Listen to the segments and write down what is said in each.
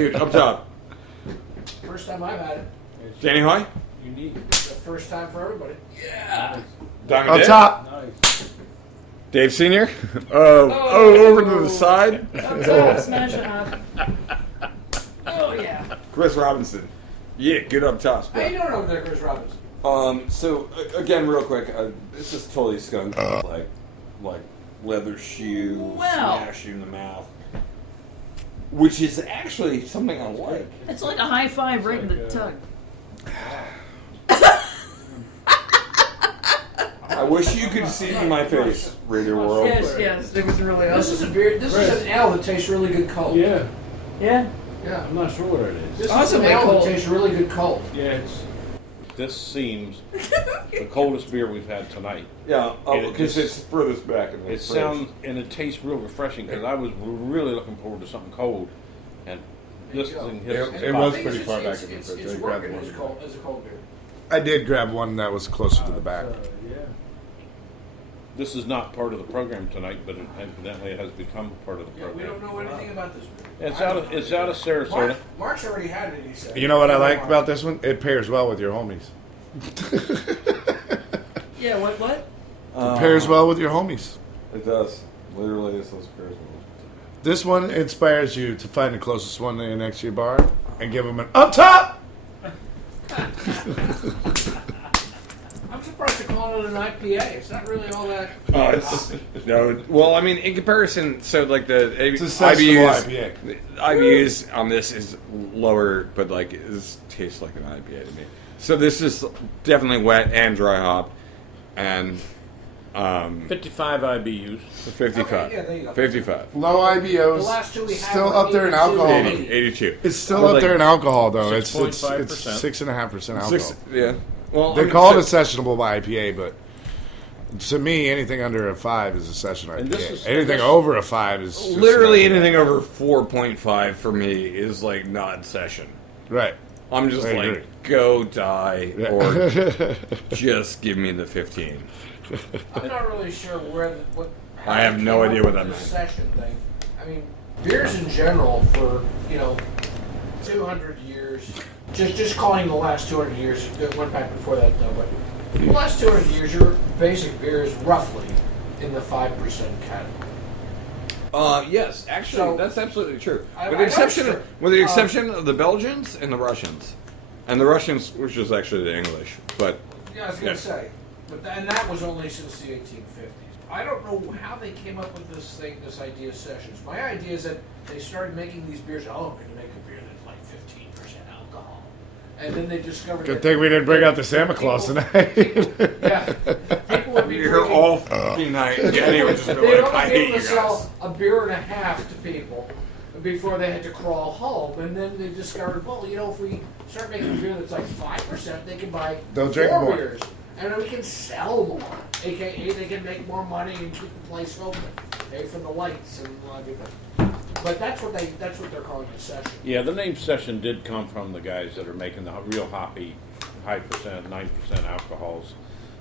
Dude, up top. First time I've had it. Danny Hoy? Unique. It's the first time for everybody. Yeah. Diamond Up Dave? top. Nice. Dave Sr.? Over to the side. Up top, smash it up. Oh, yeah. Chris Robinson. Yeah, good up top. How you doing over there, Chris Robinson? Again, real quick, this is totally skunk. Like leather shoe, Wow. smash you in the mouth. Which is actually something I like. It's like a high five right in the tug. I wish you could see my face, Radio World. Yes. It was really This is a beer. This is an ale that tastes really good cold. Yeah. Yeah. Yeah. I'm not sure what it is. This is Awesome, an ale cold. that tastes really good cold. Yeah, this seems the coldest beer we've had tonight. Yeah, And because it's furthest back in the It fridge. sounds and it tastes real refreshing because I was really looking forward to something cold, and this There you go. thing hit us. It I was think pretty far back it's, in the it's, fridge. it's I grabbed working one. as a cold beer. I did grab one that was closer to the back. Yeah. This is not part of the program tonight, but evidently it has become part of the Yeah, we program. don't know anything about this beer. It's out of Sarasota. Mark's already had it, he said. You know what I like about this one? It pairs well with your homies. Yeah, what? It pairs well with your homies. It does. Literally, it's those pairs. This one inspires you to find the closest one next to your bar and give them an up top. I'm surprised they're calling it an IPA. It's not really all that. No. Well, I mean, in comparison, so like the It's a sessionable IBUs, IPA. the IBUs on this is lower, but like it tastes like an IPA to me. So this is definitely wet and dry hop, and 55 IBUs. 55. Okay, yeah, there you go. 55. Low IBOs. The last two we had Still were up there in 82. alcohol. 82. It's still But, up like, there in alcohol though. It's 6.5%. 6.5% alcohol. Yeah. Well, They call it a sessionable IPA, but to me, anything under a 5 is a session And this IPA. is- Anything this- over a 5 is just literally an IPA. anything over 4.5 for me is like not session. Right. I'm just I like, agree. go die Yeah. or just give me the 15. I'm not really sure where how I have they no came idea up what with that this meant. session thing. I mean, beers in general for 200 years. Just calling the last 200 years. It went back before that though, but the last 200 years, your basic beer is roughly in the 5% category. Yes, actually, So- that's absolutely true. I With know the exception, it's true. with the exception of the Belgians and the Russians, and the Russians, which is actually the English, but Yeah, I was gonna Yeah. say, but and that was only since the 1850s. I don't know how they came up with this idea of sessions. My idea is that they started making these beers. Oh, I'm gonna make a beer that's like 15% alcohol, and then they discovered. Good that thing we didn't bring out the Santa Claus tonight. Yeah, people would be you're here drinking. all fucking night. Danny would just be They'd like, I only be hate able you to guys. sell a beer and a half to people before they had to crawl home, and then they discovered, well, if we start making beer that's like 5%, they can buy They'll drink 4 more. beers, and then we can sell more. AKA, they can make more money and keep the place open, pay for the lights and everything. But that's what they're calling a session. Yeah, the name Session did come from the guys that are making the real hoppy, high percent, 9% alcohols,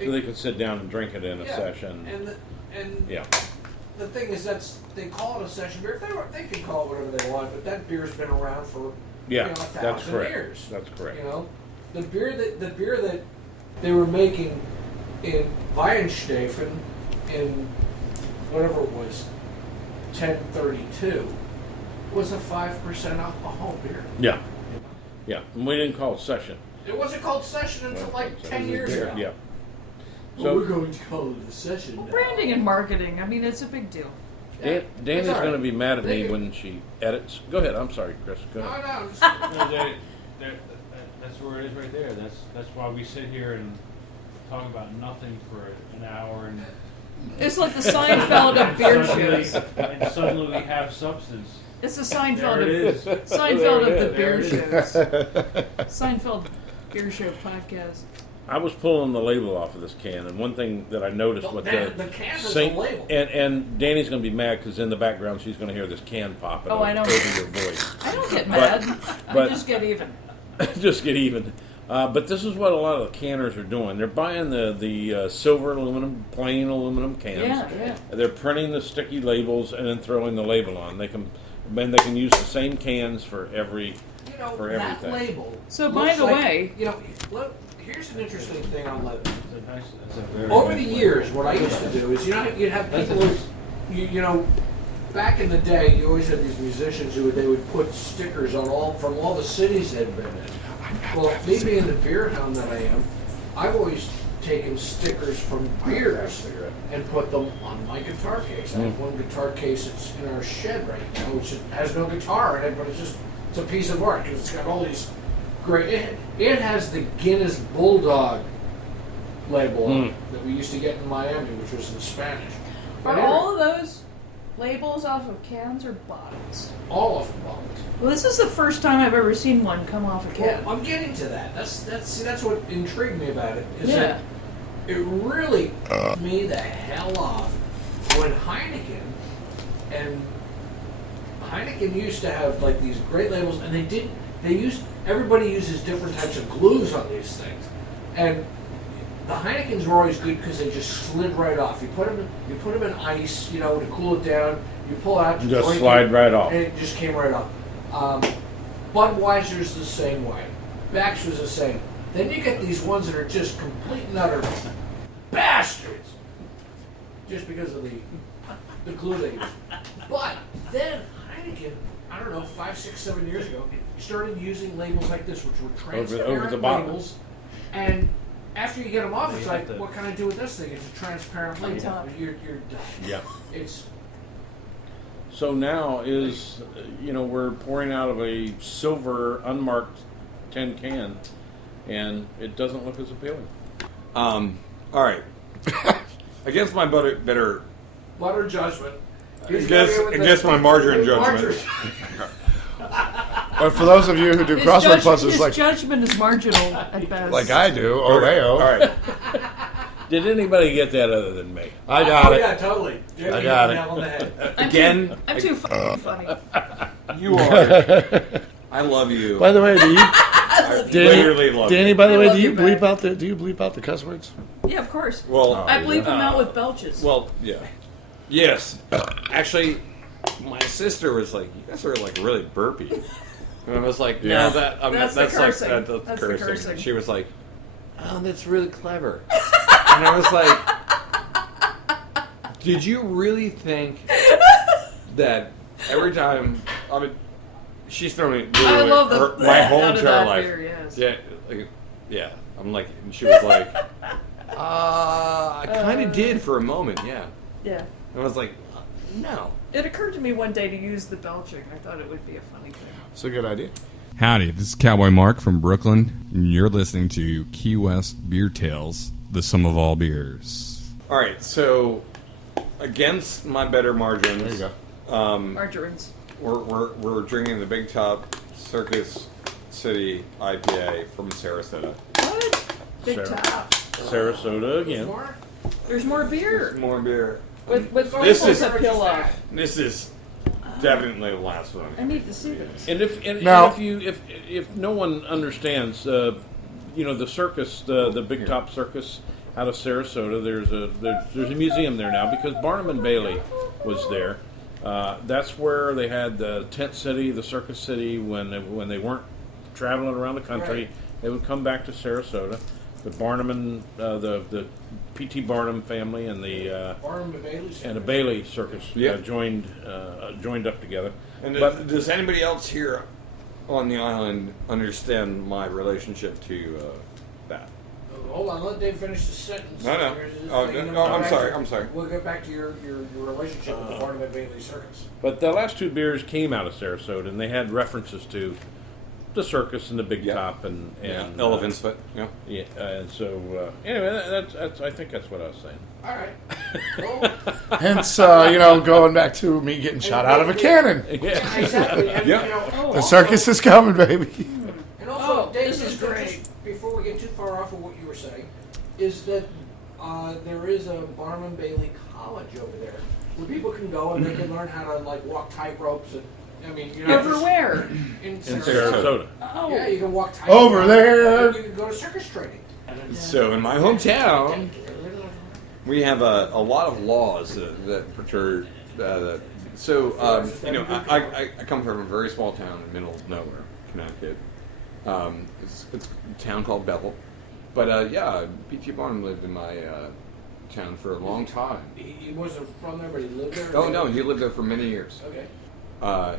so they could sit down and drink it in a Yeah, session. And Yeah. the thing is, they call it a session beer. If they can call it whatever they want, but that beer's been around for Yeah, 1,000 that's correct. years. That's correct. The beer that they were making in Weihenstephan in whatever it was, 1032, was a 5% alcohol beer. Yeah. Yeah. And we didn't call it Session. It wasn't called session until like 10 years ago. Yeah. Well, we're So going to call it a session. Well, now. branding and marketing. I mean, it's a big deal. Yeah, Danny's it's all right. going to be mad at They me can- when she edits. Go ahead. I'm sorry, Chris. Go No, ahead. no, I'm just, That's where it is right there. That's why we sit here and talk about nothing for an hour and It's like the Seinfeld of beer suddenly, shows. and suddenly we have substance. It's the There Seinfeld it of is. Seinfeld of the There beer it is. shows. Seinfeld beer show podcast. I was pulling the label off of this can, and one thing that I noticed with the can is a Saint- label. and Danny's going to be mad because in the background she's going to hear this can popping Oh, I know. over your voice. I don't get mad. I but- just get even. Just get even. But this is what a lot of the canners are doing. They're buying the silver aluminum, plain aluminum cans. Yeah, yeah. They're printing the sticky labels and then throwing the label on. They can And they can use the same cans for every. You know, For that everything. label. So, looks by the like- way- you know, look, here's an interesting thing on labels. That's a very Over nice the label. years, what I used to do is, you'd have people who, you know, back in the day, you always had these musicians who they would put stickers on from all the cities they'd been in. Well, me being the beer hound that I am, I've always taken stickers from beers and put them on my guitar case. I have one guitar case that's in our shed right now, which has no guitar in it, but it's a piece of art because it's got all these great. It has the Guinness Bulldog label on it that we used to get in Miami, which was in Spanish. Are But all of those labels off of cans or bottles? all of the bottles? Well, this is the first time I've ever seen one come off a can. Well, I'm getting to that. That's what intrigued me about it. Is Yeah. that it really pissed me the hell off when Heineken used to have like these great labels, and everybody uses different types of glues on these things, and the Heinekens were always good because they just slid right off. You put them in ice, you know, to cool it down. You pull it out, you Just drink slide it, right off. and it just came right off. Budweiser's the same way. Beck's was the same. Then you get these ones that are just complete and utter bastards, just because of the glue they use. But then Heineken, I don't know, 5, 6, 7 years ago, started using labels like this, which were transparent over the bottom. labels. And after you get them off, it's You like, have to- what can I do with this thing? It's a transparent label. top. You're done. Yeah. It's So now is, we're pouring out of a silver unmarked tin can, and it doesn't look as appealing. All right. Against my better butter judgment. He's Against- got me with against the- my margarine margarine. But for those of you who do crossword puzzles his like judgment is marginal at best. I do, Oleo. All right. Did anybody get that other than me? I got Oh it. yeah, totally. I got it. Nail on the head. Again, I'm too fucking funny. you are. I love you. By the way, do you, Literally love Danny? you. By the I way, love do you you bleep back. out the cuss words? Yeah, of course. Well, I bleep them out with belches. well, yeah. Yes. Actually, my sister was like, "You guys are like really burpy," and I was like, Yeah. "No, That's the that's cursing. like That's the cursing." cursing. She was like, "Oh, that's really clever," and I was like, "Did you really think that every time I mean?" She's thrown me. I love the my whole out of entire that life. beer, yes. Yeah, like, yeah. I'm like, and she was like, I kind of did for a moment, yeah. Yeah. And I was like, no. It occurred to me one day to use the belching. I thought it would be a funny thing. It's a good idea. Howdy, this is Cowboy Mark from Brooklyn, and you're listening to Key West Beer Tales, the sum of all beers. All right, so against my better margins, There you go. Margarines. we're drinking the Big Top Circus City IPA from Sarasota. What? Big Sarah. top. Sarasota again. More? There's more beer. More beer. With This is- a pill off. This is definitely the last one. I need to see this. And if Now- if no one understands, the circus, the Big Top Circus out of Sarasota, there's a museum there now because Barnum and Bailey was there. That's where they had the tent city, the circus city, when they weren't traveling around the country. Right. They would come back to Sarasota. The Barnum and the P.T. Barnum family and the Barnum and Bailey's. and the Bailey Circus Yeah. joined up together. And But- does anybody else here on the island understand my relationship to that? Hold on, let Dave finish the sentence. No, no. There's this Oh, thing, no, and then no, we'll go I'm back sorry, to- I'm sorry. We'll get back to your relationship with the Barnum and Bailey Circus. But the last two beers came out of Sarasota, and they had references to the circus and the Big Yeah. Top and elephant's foot. Yeah. yeah, and so anyway, that's I think that's what I was saying. All right. Cool. Hence, going back to me getting shot out of a cannon. Yeah. Exactly. And, Yeah. you know, The circus is coming, baby. and also, Oh, Dave, this is just great. before we get too far off of what you were saying, is that there is a Barnum and Bailey College over there where people can go and they can learn how to like walk tight ropes and I mean, you know, Everywhere. in In Sarasota. Sarasota. Oh. Yeah, you can walk tight Over there. You can go to circus training. So in my hometown, we have a lot of laws that So, I come from a very small town in the middle of nowhere, Connecticut. It's a town called Bethel. But, P.T. Barnum lived in my town for a long time. He wasn't from there, but he lived there? Oh, no, he lived there for many years. Okay. I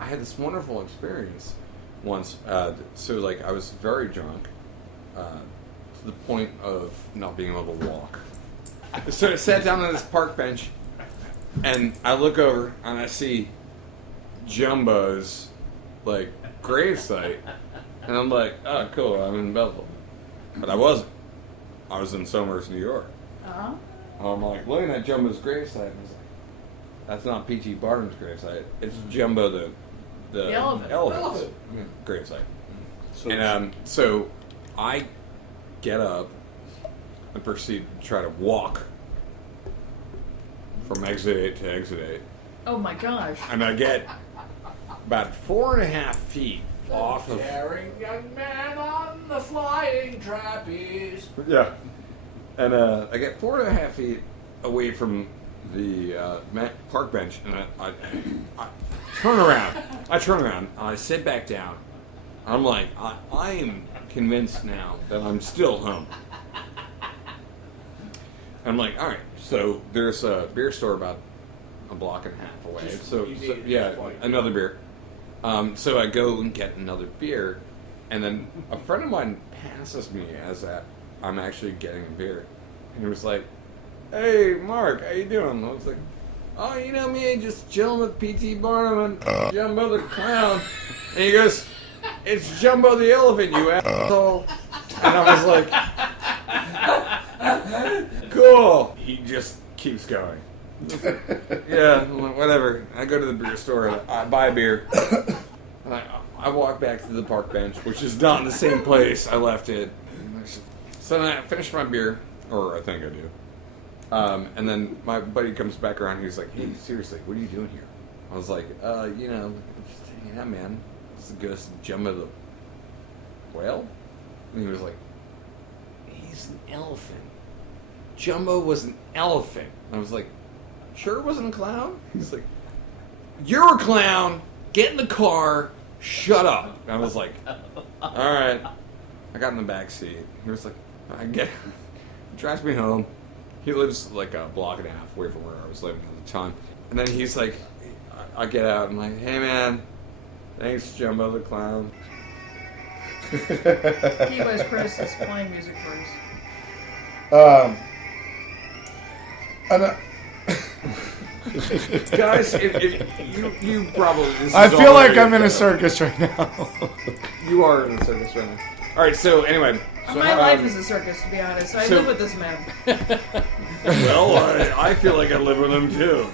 had this wonderful experience once. I was very drunk to the point of not being able to walk. So I sat down on this park bench, and I look over, and I see Jumbo's, gravesite, and I'm like, oh, cool, I'm in Bethel. But I wasn't. I was in Somers, New York. Uh-huh. I'm like, looking at Jumbo's gravesite, and I was like, that's not P.T. Barnum's gravesite. It's Jumbo the elephant gravesite. So I get up and proceed to try to walk from exit 8 to exit 8. Oh my gosh. And I get about 4.5 feet off of... Daring young man on the flying trapeze. Yeah. And I get 4.5 feet away from the park bench, and I turn around. And I sit back down. I'm like, I am convinced now that I'm still home. I'm like, all right. So there's a beer store about a block and a half away. So another beer. So I go and get another beer, and then a friend of mine passes me as I'm actually getting a beer, and he was like, "Hey, Mark, how you doing?" I was like, "Oh, you know me, just chilling with P.T. Barnum and Jumbo the Clown." And he goes, "It's Jumbo the Elephant, you asshole." And I was like, "Cool." He just keeps going. Yeah, whatever. I go to the beer store and I buy a beer. And I walk back to the park bench, which is not in the same place I left it. So then I finish my beer, or I think I do. And then my buddy comes back around and he's like, "Hey, seriously, what are you doing here?" I was like, just hanging out, man. It's the ghost of Jumbo the whale. And he was like, "He's an elephant. Jumbo was an elephant." And I was like, "Sure it wasn't a clown?" He's like, "You're a clown. Get in the car. Shut up." And I was like, all right. I got in the back seat. He was like, he drives me home. He lives like a block and a half away from where I was living at the time. And then he's like, I get out and I'm like, "Hey man, thanks Jumbo the Clown." Key West Chris is playing music for us. Guys, if you probably... I feel like I'm in a circus right now. You are in a circus right now. All right, so anyway... My life is a circus, to be honest. I live with this man. Well, I feel like I live with him too.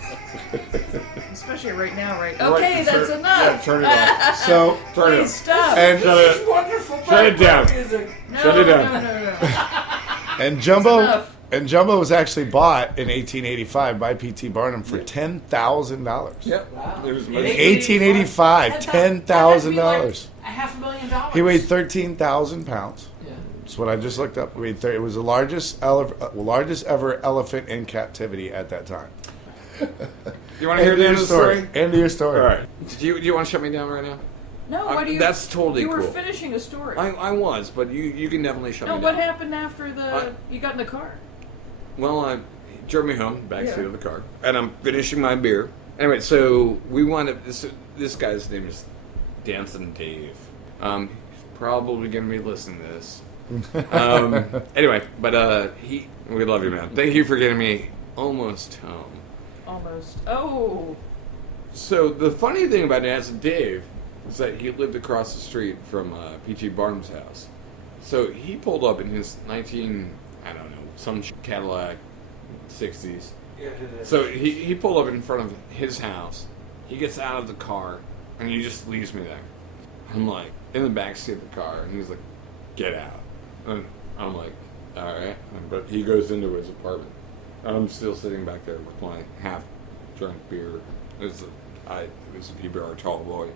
Especially right now, right? Okay, that's enough. Yeah, turn it off. So, turn it Please off. stop. And This is wonderful. Shut it down. Music. No, Shut it down. No. and enough. Jumbo was actually bought in 1885 by P.T. Barnum for $10,000. Yep. Wow. It was In most- 1885, That'd be like $10,000. $500,000. He weighed 13,000 pounds. Yeah. That's what I just looked up. It was the largest ever elephant in captivity at that time. You want to hear the end of the story? End of your story. All right. Do you want to shut me down right now? No, what do you... That's totally You were cool. finishing a story. I was, but you can definitely shut No, me what down. happened after you got in the car? Well, he drove me home, backseat Yeah. of the car, and I'm finishing my beer. Anyway, so we wound up. This guy's name is Dancing Dave. He's probably gonna be listening to this. Anyway, but we love you, man. Thank you for getting me almost home. Almost. Oh. So the funny thing about Dancing Dave is that he lived across the street from P.T. Barnum's house. So he pulled up in his some Cadillac, 60s. Yeah, So he pulled up in front of his house. He gets out of the car, and he just leaves me there. I'm like, in the back seat of the car, and he's like, "Get out." And I'm like, all right. But he goes into his apartment. I'm still sitting back there with my half-drunk beer. It was a PBR tall boy.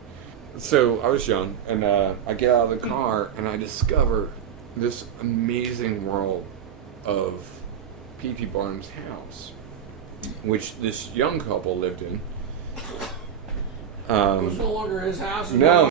So I was young, and I get out of the car, and I discover this amazing world of P.T. Barnum's house. which this young couple lived in. It was no longer his house. No,